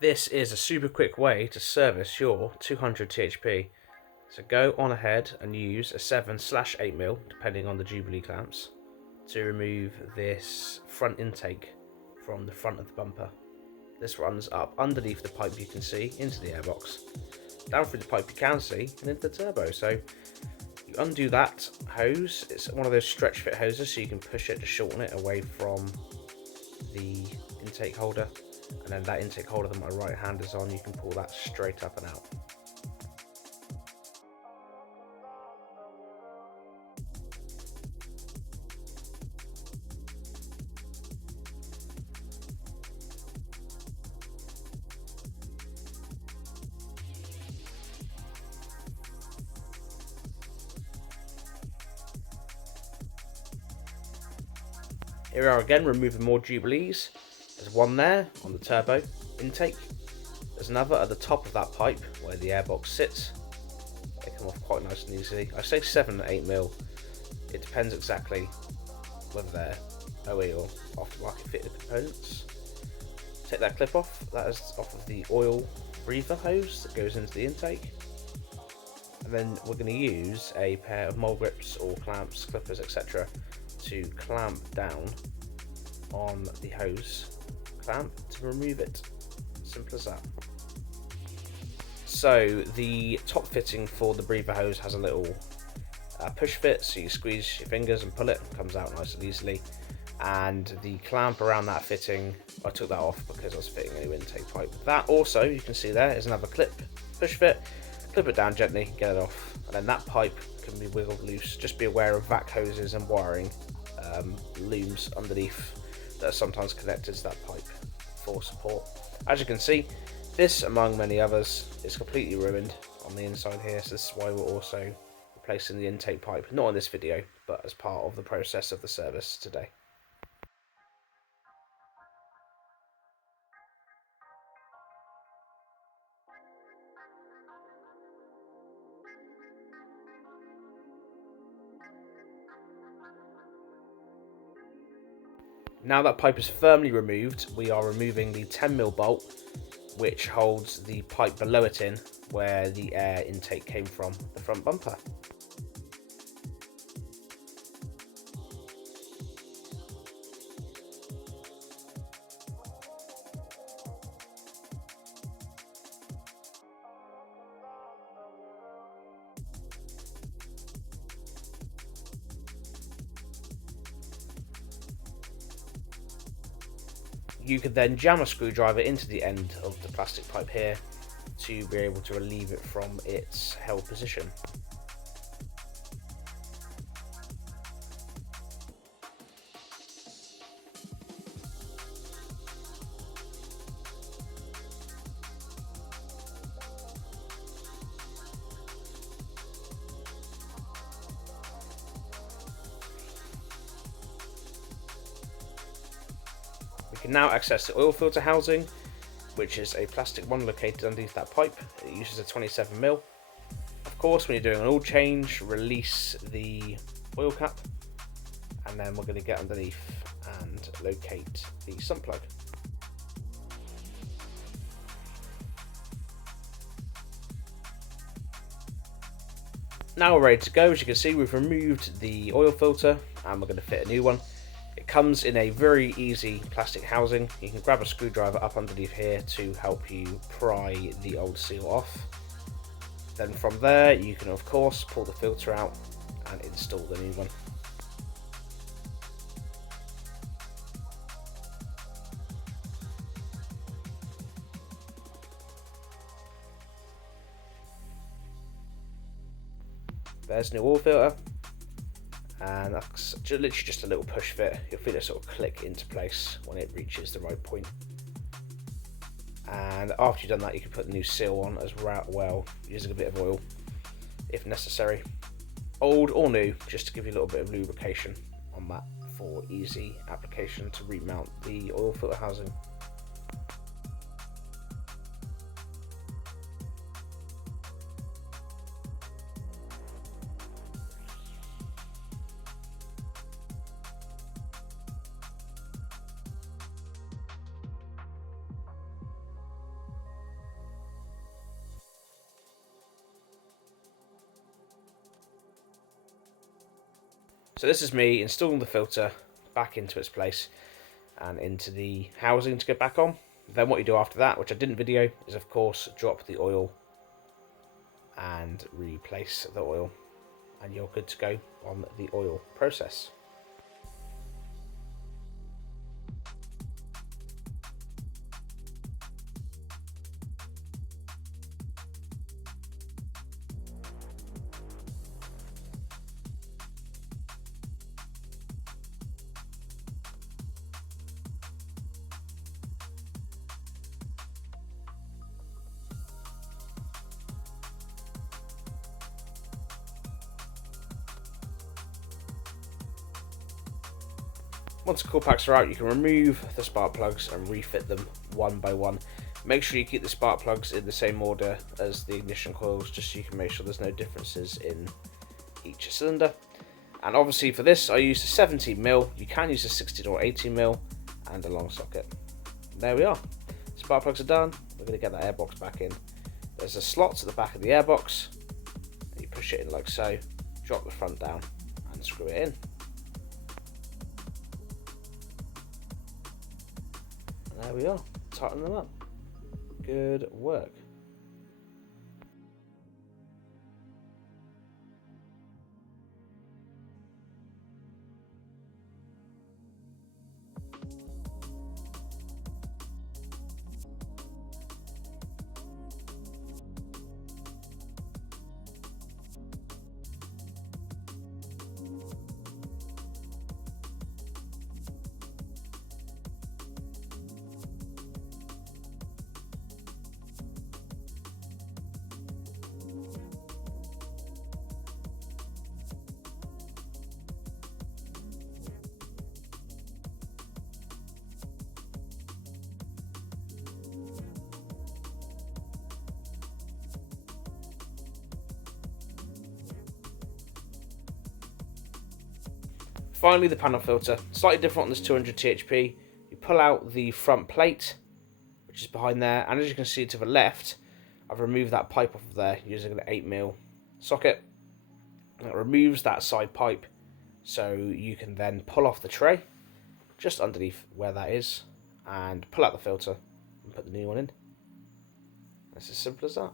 This is a super quick way to service your 200 THP. So go on ahead and use a 7/8mm, depending on the Jubilee clamps, to remove this front intake from the front of the bumper. This runs up underneath the pipe you can see into the airbox, down through the pipe you can see, and into the turbo. So you undo that hose. It's one of those stretch fit hoses, so you can push it to shorten it away from the intake holder. And then that intake holder that my right hand is on, you can pull that straight up and out. Here we are again, removing more Jubilees. There's one there on the turbo intake. There's another at the top of that pipe where the airbox sits. They come off quite nice and easily. I say 7/8mm. It depends exactly whether they're OE or aftermarket fitted components. Take that clip off. That is off of the oil breather hose that goes into the intake. And then we're going to use a pair of mole grips or clamps, clippers, etc. to clamp down on the hose clamp to remove it. Simple as that. So the top fitting for the breather hose has a little push fit, so you squeeze your fingers and pull it, and it comes out nice and easily. And the clamp around that fitting, I took that off because I was fitting a new intake pipe. That also, you can see there, is another clip, push fit. Clip it down gently, get it off, and then that pipe can be wiggled loose. Just be aware of vac hoses and wiring looms underneath that are sometimes connected to that pipe for support. As you can see, this, among many others, is completely ruined on the inside here, so this is why we're also replacing the intake pipe, not in this video, but as part of the process of the service today. Now that pipe is firmly removed, we are removing the 10mm bolt, which holds the pipe below it in, where the air intake came from, the front bumper. You could then jam a screwdriver into the end of the plastic pipe here to be able to relieve it from its held position. We can now access the oil filter housing, which is a plastic one located underneath that pipe. It uses a 27mm. Of course, when you're doing an oil change, release the oil cap, and then we're going to get underneath and locate the sump plug. Now we're ready to go. As you can see, we've removed the oil filter and we're going to fit a new one. It comes in a very easy plastic housing. You can grab a screwdriver up underneath here to help you pry the old seal off. Then from there, you can of course pull the filter out and install the new one. There's the new oil filter, and that's literally just a little push fit. You'll feel it sort of click into place when it reaches the right point. And after you've done that, you can put the new seal on as well, using a bit of oil if necessary. Old or new, just to give you a little bit of lubrication on that for easy application to remount the oil filter housing. So this is me installing the filter back into its place and into the housing to go back on. Then what you do after that, which I didn't video, is of course drop the oil and replace the oil, and you're good to go on the oil process. Once the coil packs are out, you can remove the spark plugs and refit them one by one. Make sure you keep the spark plugs in the same order as the ignition coils, just so you can make sure there's no differences in each cylinder. And obviously for this, I used a 17mm. You can use a 16 or 18mm and a long socket. There we are. Spark plugs are done. We're going to get that airbox back in. There's a slot at the back of the airbox. You push it in like so, drop the front down and screw it in. There we are, tighten them up. Good work. Finally, the panel filter, slightly different on this 200 THP. You pull out the front plate, which is behind there, and as you can see to the left, I've removed that pipe off of there using an 8mm socket. And it removes that side pipe, so you can then pull off the tray, just underneath where that is, and pull out the filter and put the new one in. It's as simple as that.